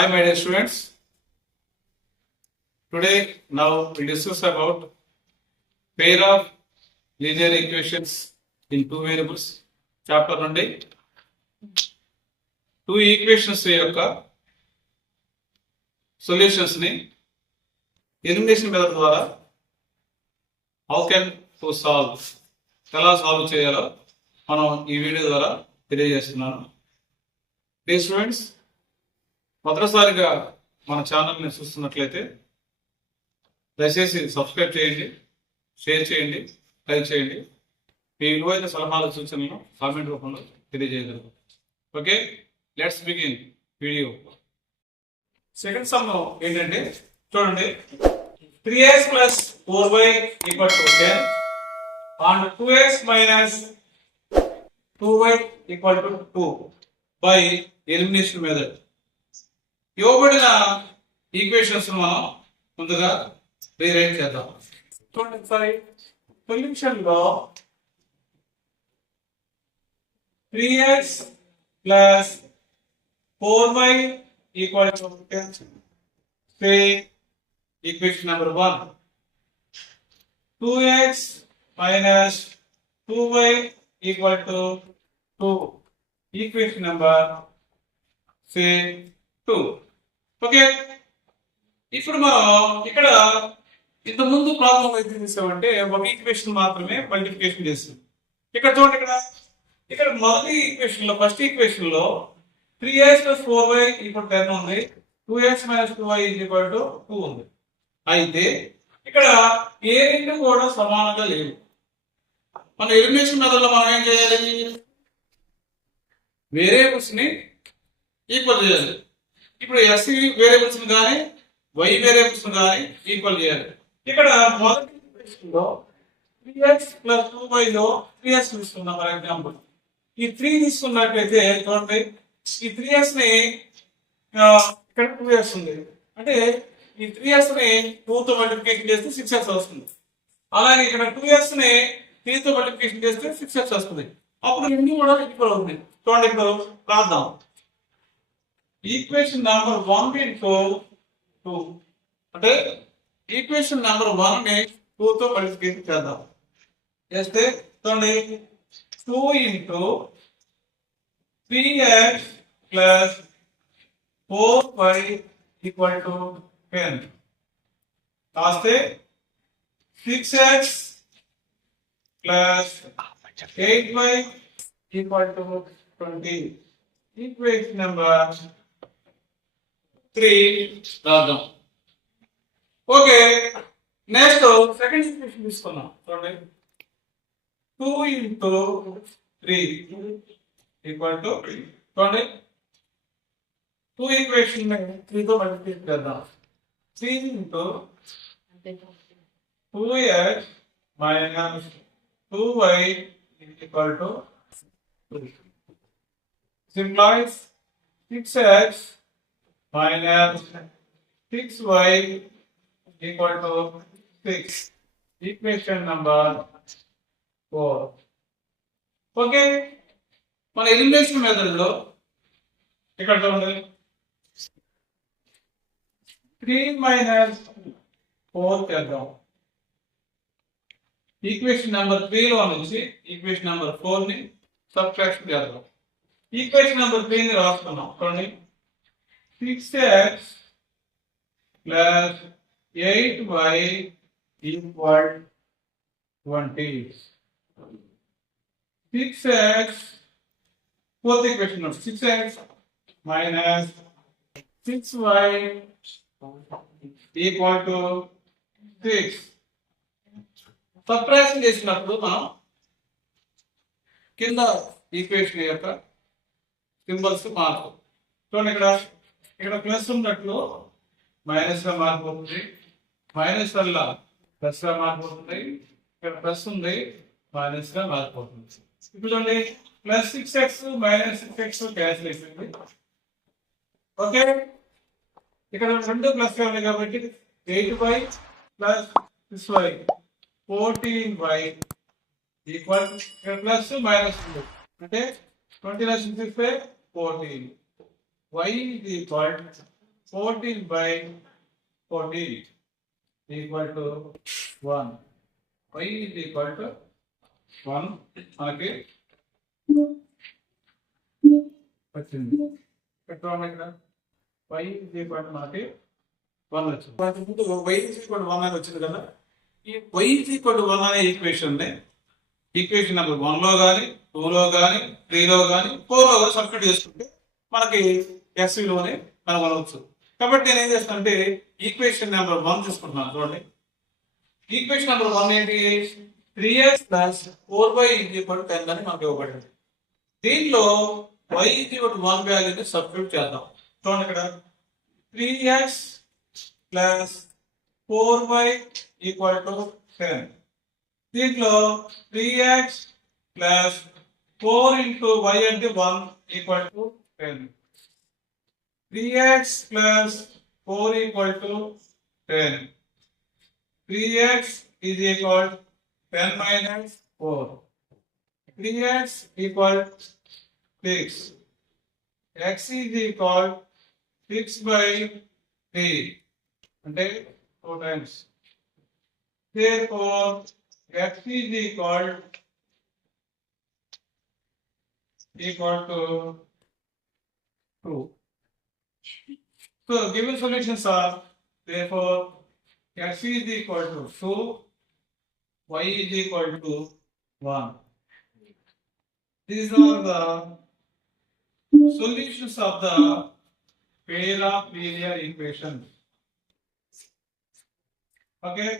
Hi, my dear students. Today, now we discuss about pair of linear equations in two variables. Chapter నుండి two equations యొక్క solutions ని elimination method ద్వారా how can to solve ఎలా సాల్వ్ చేయాలో మనం ఈ వీడియో ద్వారా తెలియజేస్తున్నాను. Dear students, మొదటిసారిగా మన ఛానల్ని చూస్తున్నట్లయితే దయచేసి సబ్స్క్రైబ్ చేయండి, షేర్ చేయండి, లైక్ చేయండి. మీ విలువైన సలహాలు సూచనలను కామెంట్ రూపంలో తెలియజేయగలరు. Okay, let's begin video. Second some ఏంటంటే చూడండి, 3x plus 4y equal to 10 and 2x minus 2y equal to 2 by elimination method. ఇవ్వబడిన ఈక్వేషన్స్ మనం ముందుగా రీరైట్ చేద్దాం. చూడండి ఒకసారి సొల్యూషన్ లో 3x plus 4y equal to 10. Say equation number 1. 2x minus 2y equal to 2. Equation number say 2. ఓకే, ఇప్పుడు మనం ఇక్కడ ఇంత ముందు ప్రాబ్లం అయితే చేసామంటే ఒక ఈక్వేషన్ మాత్రమే మల్టిప్లికేషన్ చేస్తాం. ఇక్కడ చూడండి, ఇక్కడ మొదటి ఈక్వేషన్ లో ఫస్ట్ ఈక్వేషన్ లో 3x plus 4y equal to 10 ఉంది, 2x minus 2y equal to 2 ఉంది. అయితే ఇక్కడ ఏ రెండు కూడా సమానంగా లేవు. మన ఎలిమినేషన్ మెథడ్ లో మనం ఏం చేయాలి, వేరియబుల్స్ ని ఈక్వల్ చేయాలి. ఇప్పుడు ఎస్ వేరియబుల్స్ కానీ వై వేరియబుల్స్ కానీ ఈక్వల్ చేయాలి. ఇక్కడ మొదటి ఈక్వేషన్ లో 3x plus 2y లో 3x తీసుకున్నాం. ఫర్ ఎగ్జాంపుల్ ఈ 3 తీసుకున్నట్లయితే చూడండి, ఈ 3x ని ఇక్కడ 2x ఉంది అంటే ఈ 3x ని 2 తో మల్టిప్లికేషన్ చేస్తే 6x వస్తుంది. అలాగే ఇక్కడ 2x ని 3 తో మల్టిప్లికేషన్ చేస్తే 6x వస్తుంది. అప్పుడు రెండు కూడా ఈక్వల్ అవుతుంది. చూడండి, ఇప్పుడు రాద్దాం. ఈక్వేషన్ నెంబర్ 1 ఇంటూ 2 అంటే ఈక్వేషన్ నెంబర్ 1 ని 2 తో మల్టిప్లికేషన్ చేద్దాం. చేస్తే చూడండి, 2 into 3x plus 4y equal to 10 రాస్తే 6x plus 8y equal to 20. Equation number 3 రాద్దాం. ఓకే, నెక్స్ట్ సెకండ్ ఈక్వేషన్ తీసుకున్నాం. చూడండి, 2 ఇంటూ 3 ఈక్వల్ టు చూడండి 2 ఈక్వేషన్ 3 తో మల్టిప్లికేషన్ చేద్దాం. 3 into 2x minus 2y equal to 3. Simplifies 6x minus 6y equal to 6. Equation number 4. ఓకే, మన elimination method లో ఇక్కడ చూడండి 3 మైనస్ 4 చేద్దాం. ఈక్వేషన్ నెంబర్ 3 లో నుంచి ఈక్వేషన్ నెంబర్ 4 ని సబ్ట్రాక్షన్ చేద్దాం. ఈక్వేషన్ నెంబర్ 3 ని రాసుకున్నాం. చూడండి, 6x plus 8y equal 20. 6x fourth equation 6x minus 6y equal to 6. సబ్ట్రాక్షన్ చేసినప్పుడు మనం కింద ఈక్వేషన్ యొక్క సింబల్స్ మార్పు చూడండి, ఇక్కడ ప్లస్ ఉన్నట్లు మైనస్ గా మారిపోతుంది, మైనస్ వల్ల ప్లస్ గా మారిపోతుంది, ఇక్కడ ప్లస్ ఉంది మైనస్ గా మారిపోతుంది. ఇప్పుడు చూడండి, plus 6x minus 6x cancel అయిపోయింది. ఓకే, ఇక్కడ రెండు ప్లస్ గా ఉన్నాయి కాబట్టి 8y plus 6y 14y equal, ఇక్కడ ప్లస్ మైనస్ ఉంది అంటే 20 14. Y is equal 14 by 14 equal to 1. Y is equal to 1 మనకి వచ్చింది. పెట్టుకోండి ఇక్కడ y is equal to మనకి 1 వచ్చింది. ముందు y is equal to 1 అని వచ్చింది కదా. ఈ y is equal to 1 అనే ఈక్వేషన్ నెంబర్ 1 లో కానీ 2 లో కానీ 3 లో కానీ 4 లో కానీ సబ్స్టిట్యూట్ చేసుకుంటే మనకి x విలువని కనుగొనవచ్చు. కాబట్టి నేను ఏం చేస్తానంటే ఈక్వేషన్ నెంబర్ 1 తీసుకుంటున్నాను. చూడండి, ఈక్వేషన్ నెంబర్ 1 ఏంటి? 3x plus 4y is equal to 10 అని మనకి ఇవ్వబడింది. దీనిలో y ఈజ్ ఈక్వల్ టు 1 వాల్యూని సబ్స్టిట్యూట్ చేద్దాం. చూడండి, ఇక్కడ 3x plus 4y equal to 10. దీంట్లో 3x ప్లస్ 4 ఇంటూ y అంటే 1 equal to 10. 3x plus 4 equal to 10. 3x is equal 10 minus 4. 3x equal 6. X is equal 6 by 3. అంటే 2 times. Therefore, x is equal to 2. So given solutions are, therefore x is equal to 2, y is equal to 1. These are the solutions of the pair of linear equations. Okay.